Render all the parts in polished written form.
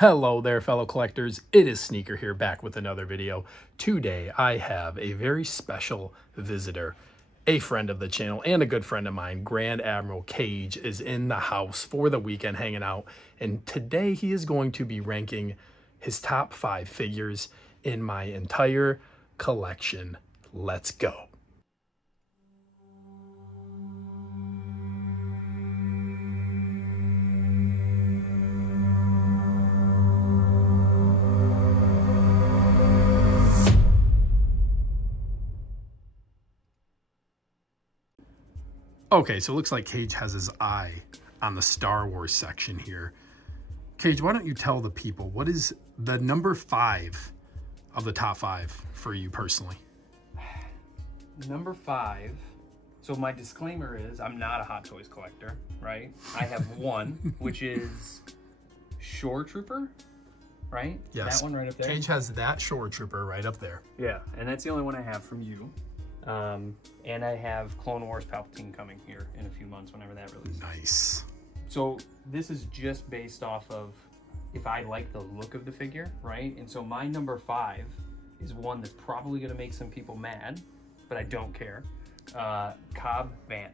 Hello there, fellow collectors. It is Sneaker here, back with another video. Today, I have a very special visitor. A friend of the channel and a good friend of mine, Grand Admiral Kage, is in the house for the weekend hanging out. And today, he is going to be ranking his top 5 figures in my entire collection. Let's go. Okay, so it looks like Kage has his eye on the Star Wars section here. Kage, why don't you tell the people, what is the number 5 of the top 5 for you personally? Number 5. So my disclaimer is I'm not a Hot Toys collector, right? I have one, which is Shore Trooper, right? Yes. That one right up there. Kage has that Shore Trooper right up there. Yeah, and that's the only one I have from you. And I have Clone Wars Palpatine coming here in a few months whenever that releases. Nice. So this is just based off of if I like the look of the figure, right? And so my number 5 is one that's probably going to make some people mad, but I don't care. Cobb Vanth.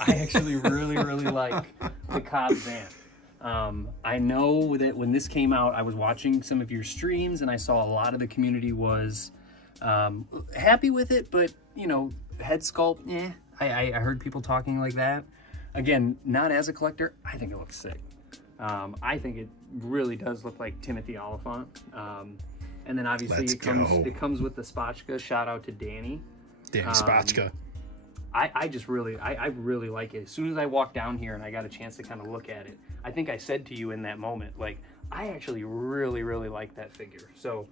I actually really like the Cobb Vanth. I know that when this came out, I was watching some of your streams and I saw a lot of the community was happy with it, but you know, head sculpt, I heard people talking like that. Again, not as a collector, I think it looks sick. I think it really does look like Timothy Oliphant. And then obviously it comes with the Spotchka. Shout out to Danny. Danny Spotchka. I really like it. As soon as I walked down here and I got a chance to kind of look at it, I think I said to you in that moment, like, I actually really like that figure. So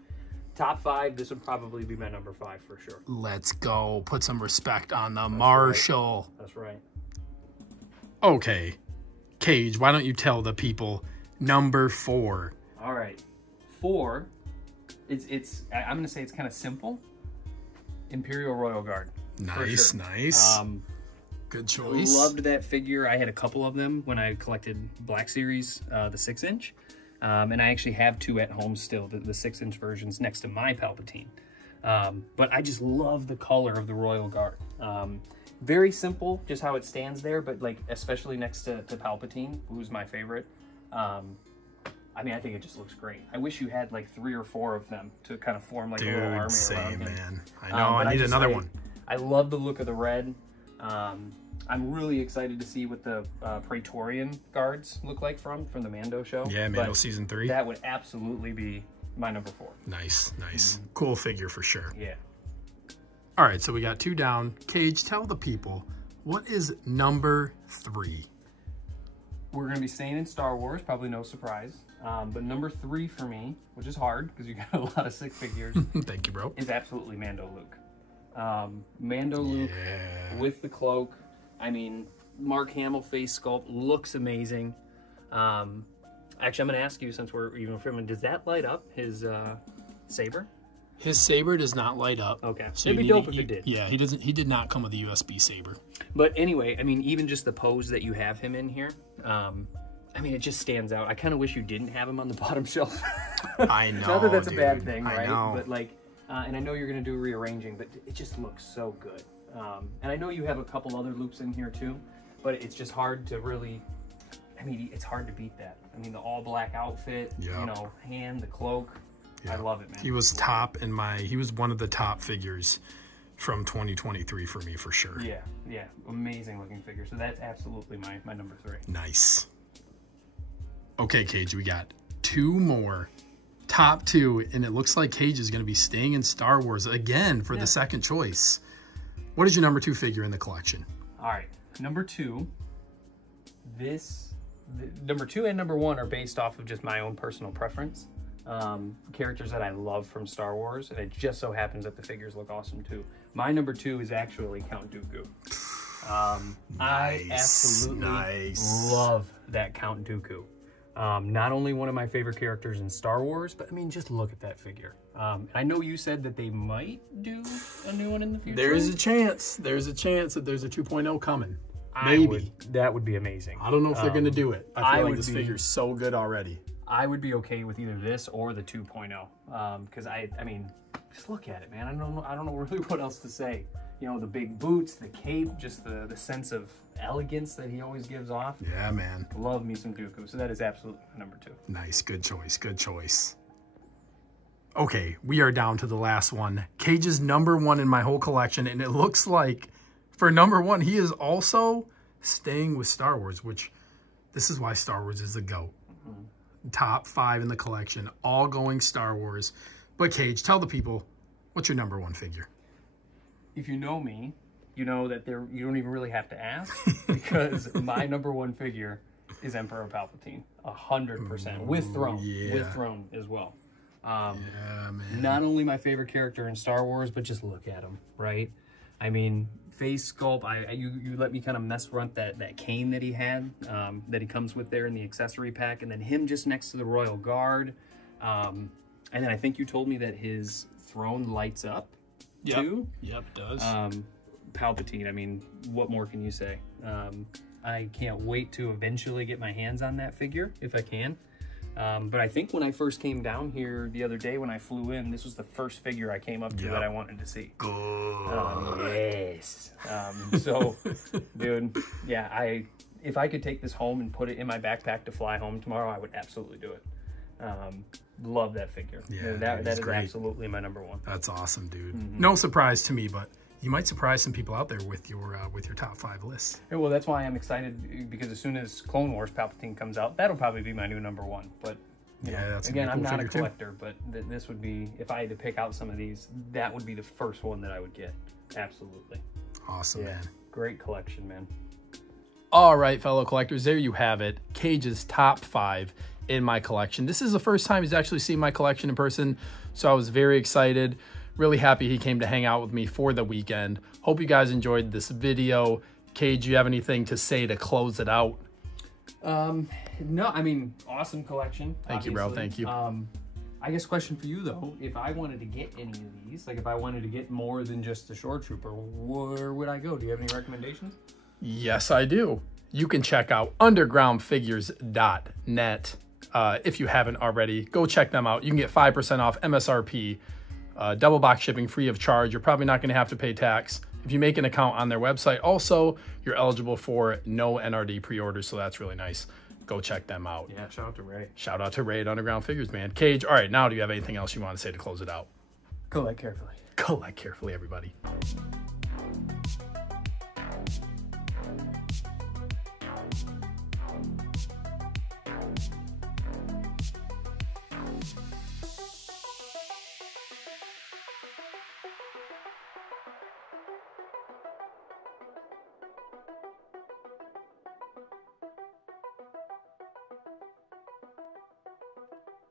top 5, this would probably be my number 5 for sure. Let's go. Put some respect on the Marshall. Right. That's right. Okay. Kage, why don't you tell the people number 4? All right. 4, I'm going to say it's kind of simple. Imperial Royal Guard. Nice, sure. Nice. Good choice. Loved that figure. I had a couple of them when I collected Black Series, the 6-inch. And I actually have 2 at home still, the 6-inch versions next to my Palpatine. But I just love the color of the Royal Guard. Very simple, just how it stands there, but like especially next to Palpatine, who's my favorite. I mean, I think it just looks great. I wish you had like 3 or 4 of them to kind of form like a little army around him. Man. I know, I need another one. I love the look of the red. I'm really excited to see what the Praetorian guards look like from the Mando show. Yeah, Mando season 3. That would absolutely be my number 4. Nice. Cool figure for sure. Yeah. All right, so we got 2 down. Kage, tell the people, what is number 3? We're going to be staying in Star Wars, probably no surprise. But number 3 for me, which is hard because you got a lot of sick figures. Thank you, bro. Is absolutely Mando Luke. Mando Luke with the cloak. I mean, Mark Hamill face sculpt looks amazing. Actually, I'm going to ask you, since we're even filming, does that light up his saber? His saber does not light up. Okay, so it'd be dope if it did. Yeah, he doesn't. He did not come with a USB saber. But anyway, I mean, even just the pose that you have him in here, I mean, it just stands out. I kind of wish you didn't have him on the bottom shelf. I know. Not that that's dude. a bad thing, right? I know. But like, and I know you're gonna do rearranging, but it just looks so good. And I know you have a couple other loops in here too, but it's just hard to really. I mean, it's hard to beat that. I mean, the all black outfit, you know, the cloak. I love it, man. He was top in my. He was one of the top figures from 2023 for me, for sure. Yeah, amazing looking figure. So that's absolutely my number 3. Nice. Okay, Kage, we got 2 more. Top 2, and it looks like Kage is going to be staying in Star Wars again for the second choice. What is your number 2 figure in the collection? All right, number 2. Number 2 and number 1 are based off of just my own personal preference. Characters that I love from Star Wars, and it just so happens that the figures look awesome too. My number 2 is actually Count Dooku. I absolutely love that Count Dooku. Not only one of my favorite characters in Star Wars, but I mean, just look at that figure. I know you said that they might do a new one in the future. There's a chance. There's a chance that there's a 2.0 coming. Maybe. That would be amazing. I don't know if they're going to do it. I feel like this figure's so good already. I would be okay with either this or the 2.0. Because I mean, just look at it, man. I don't know really what else to say. You know, the big boots, the cape, just the sense of elegance that he always gives off. Yeah, man. Love me some Dooku. So that is absolutely number 2. Nice. Good choice. Good choice. Okay, we are down to the last one. Cage's number 1 in my whole collection, and it looks like for number 1, he is also staying with Star Wars, which this is why Star Wars is the GOAT. Top 5 in the collection, all going Star Wars. But Kage, tell the people, what's your number 1 figure? If you know me, you know that you don't even really have to ask, because my number 1 figure is Emperor Palpatine, 100%, with throne, with throne as well. Yeah, man. Not only my favorite character in Star Wars, but just look at him, right? I mean, face sculpt. You let me kind of mess around that cane that he had, that he comes with there in the accessory pack, and then him just next to the Royal Guard. And then I think you told me that his throne lights up too. Yep, it does. Palpatine. I mean, what more can you say? I can't wait to eventually get my hands on that figure if I can. But I think when I first came down here the other day when I flew in, this was the first figure I came up to that I wanted to see. Yes. So, dude, yeah, if I could take this home and put it in my backpack to fly home tomorrow, I would absolutely do it. Love that figure. Yeah, that is great. Absolutely my number 1. That's awesome, dude. No surprise to me, but you might surprise some people out there with your top 5 lists. Yeah, well, that's why I'm excited, because as soon as Clone Wars Palpatine comes out, that'll probably be my new number 1. But you know, that's again, cool I'm not a collector, but this would be, if I had to pick out some of these, that would be the first one that I would get. Absolutely. Awesome, man. Great collection, man. All right, fellow collectors, there you have it. Cage's top 5 in my collection. This is the first time he's actually seen my collection in person, so I was very excited. Really happy he came to hang out with me for the weekend. Hope you guys enjoyed this video. Kage, do you have anything to say to close it out? No, I mean, awesome collection. Thank you, bro. Thank you. I guess question for you, though, if I wanted to get any of these, like if I wanted to get more than just the Shore Trooper, where would I go? Do you have any recommendations? Yes, I do. You can check out undergroundfigures.net. If you haven't already, go check them out. You can get 5% off MSRP. Double box shipping free of charge. You're probably not going to have to pay tax. If you make an account on their website, also, you're eligible for no NRD pre-orders, so that's really nice. Go check them out. Yeah, shout out to Ray. Shout out to Ray at Underground Figures, man. Kage, all right, now do you have anything else you want to say to close it out? Collect carefully. Collect carefully, everybody.